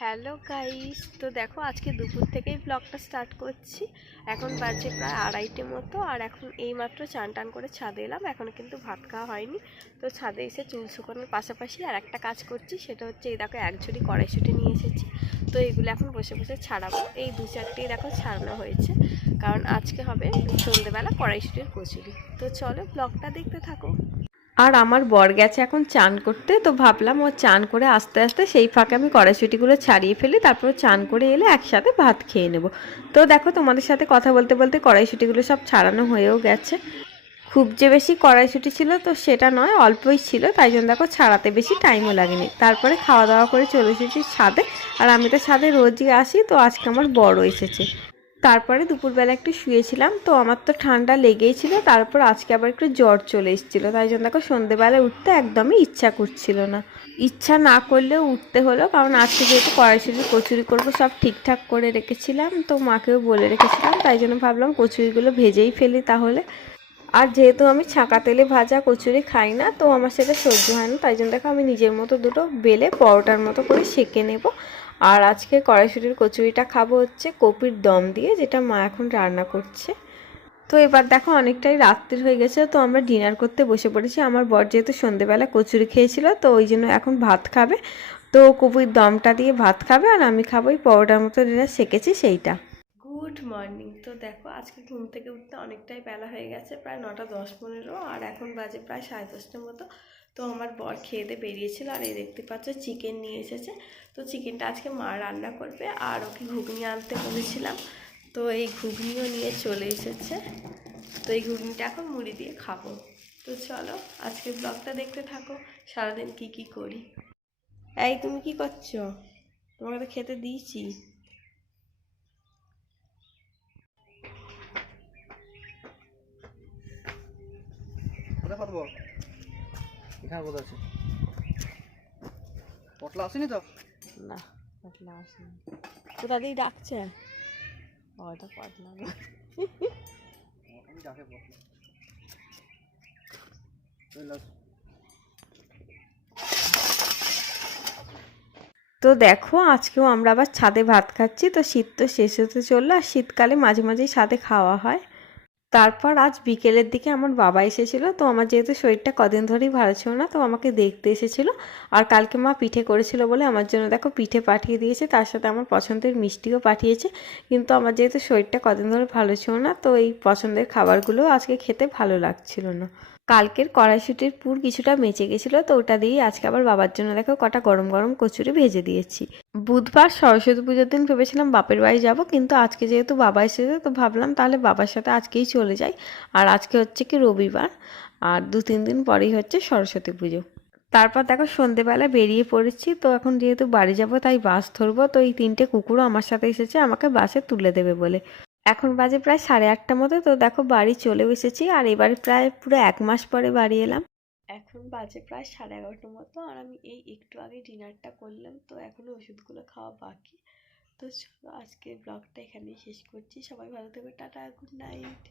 Hello guys, তো দেখো আজকে দুপুর থেকেই ব্লগটা স্টার্ট করছি। এখন বাজে প্রায় 2:30টে মতো, আর এখন এইমাত্র চান টান করে ছাদে এলাম। এখনও কিন্তু ভাত খাওয়া হয়নি। তো ছাদে এসে চুল শুকানোর পাশাপাশি আর একটা কাজ করছি, সেটা হচ্ছে এই দেখো এক ঝুড়ি কড়াইশুঁটি নিয়ে এসেছি। তো এইগুলো এখন বসে বসে ছাড়াবো। এই 2-4টেই দেখো ছাড়ানো হয়েছে, কারণ আজকে হবে সন্ধ্যেবেলা কড়াইশুঁটির কচুরি। তো চলো ব্লগটা দেখতে থাকো। আর আমার বর গেছে এখন চান করতে, তো ভাবলাম ও চান করে আস্তে আস্তে সেই ফাঁকে আমি কড়াইশুঁটিগুলো ছাড়িয়ে ফেলি, তারপর চান করে এলে একসাথে ভাত খেয়ে নেব। তো দেখো তোমাদের সাথে কথা বলতে বলতে কড়াইশুঁটিগুলো সব ছাড়ানো হয়েও গেছে। খুব যে বেশি কড়াইশুঁটি ছিল তো সেটা নয়, অল্পই ছিল, তাই জন্য দেখো ছাড়াতে বেশি টাইমও লাগেনি। তারপরে খাওয়া দাওয়া করে চলে এসেছি ছাদে। আর আমি তো ছাদে রোজই আসি, তো আজকে আমার বড় এসেছে। তারপরে দুপুরবেলা একটু শুয়েছিলাম, তো আমার তো ঠান্ডা লেগেই ছিল। তারপর আজকে আবার একটু জ্বর চলে এসেছিলো, তাই জন্য দেখো সন্ধেবেলা উঠতে একদমই ইচ্ছা করছিল না। ইচ্ছা না করলেও উঠতে হলো, কারণ আজকে যেহেতু কড়াইশুঁটির কচুরি করবো সব ঠিকঠাক করে রেখেছিলাম, তো মাকেও বলে রেখেছিলাম, তাই জন্য ভাবলাম কচুরিগুলো ভেজেই ফেলি তাহলে। আর যেহেতু আমি ছাঁকা তেলে ভাজা কচুরি খাই না, তো আমার সেটা সহ্য হয় না, তাই জন্য দেখো আমি নিজের মতো দুটো বেলে পরোটার মতো করে সেঁকে নেব। আর আজকে কড়াইশুঁটির কচুরিটা খাবো হচ্ছে কপির দম দিয়ে, যেটা মা এখন রান্না করছে। তো এবার দেখো অনেকটাই রাত্রির হয়ে গেছে, তো আমরা ডিনার করতে বসে পড়েছি। আমার বর যেহেতু সন্ধেবেলা কচুরি খেয়েছিল, তো ওই জন্য এখন ভাত খাবে। তো কপির দমটা দিয়ে ভাত খাবে, আর আমি খাবো ওই পরোটার মতো যেটা সেঁকেছি সেইটা। Good morning. তো দেখো আজকে ঘুম থেকে উঠতে অনেকটাই বেলা হয়ে গেছে, প্রায় 9:10-15, আর এখন বাজে প্রায় 10:30টার মতো। তো আমার বর খেয়ে দিয়ে বেরিয়েছিল, আর এই দেখতে পাচ্ছ চিকেন নিয়ে এসেছে। তো চিকেনটা আজকে মা রান্না করবে, আর ওকে ঘুগনি আনতে বলেছিলাম, তো এই ঘুগনিও নিয়ে চলে এসেছে। তো এই ঘুগনিটা এখন মুড়ি দিয়ে খাবো। তো চলো আজকে ব্লগটা দেখতে থাকো, সারাদিন কি কি করি। এই তুমি কি করছো? তোমাকে তো খেতে দিয়েছি। কোথায় পারবো? এখানে কোথায় আছে? পটলা আসেনি তো? না, পটলা আসেনি। কোথা দিয়ে ডাকছে? ওটা পটলা না। আমি ডাকে পটলা। তো দেখো আজকেও আমরা আবার ছাদে ভাত খাচ্ছি। তো শীত তো শেষ হতে চললো, আর শীতকালে মাঝে মাঝেই ছাদে খাওয়া হয়। তারপর আজ বিকেলের দিকে আমার বাবা এসেছিলো। তো আমার যেহেতু শরীরটা কদিন ধরেই ভালো ছিল না, তো আমাকে দেখতে এসেছিলো। আর কালকে মা পিঠে করেছিল বলে আমার জন্য দেখো পিঠে পাঠিয়ে দিয়েছে, তার সাথে আমার পছন্দের মিষ্টিও পাঠিয়েছে। কিন্তু আমার যেহেতু শরীরটা কদিন ধরে ভালো ছিল না, তো এই পছন্দের খাবারগুলো আজকে খেতে ভালো লাগছিল না। কালকের কড়াইশুঁটির পুর কিছুটা বেঁচে গেছিলো, তো ওটা দিয়েই আজকে আবার বাবার জন্য দেখো কটা গরম গরম কচুরি ভেজে দিয়েছি। বুধবার সরস্বতী পুজোর দিন ভেবেছিলাম বাপের বাড়ি যাব, কিন্তু আজকে যেহেতু বাবা এসেছে, তো ভাবলাম তাহলে বাবার সাথে আজকেই চলে যাই। আর আজকে হচ্ছে কি রবিবার, আর 2-3 দিন পরেই হচ্ছে সরস্বতী পুজো। তারপর দেখো সন্ধেবেলা বেরিয়ে পড়েছি। তো এখন যেহেতু বাড়ি যাব তাই বাস ধরবো। তো এই 3টে কুকুরও আমার সাথে এসেছে আমাকে বাসে তুলে দেবে বলে। এখন বাজে প্রায় 8:30টার মতো। তো দেখো বাড়ি চলেও এসেছি, আর এবারে প্রায় পুরো 1 মাস পরে বাড়ি এলাম। এখন বাজে প্রায় 11:30টার মতো, আর আমি এই একটু আগে ডিনারটা করলাম। তো এখনো ওষুধগুলো খাওয়া বাকি। তো চলো আজকে ব্লগটা এখানেই শেষ করছি। সবাই ভালো থেকো, টাটা, গুড নাইট।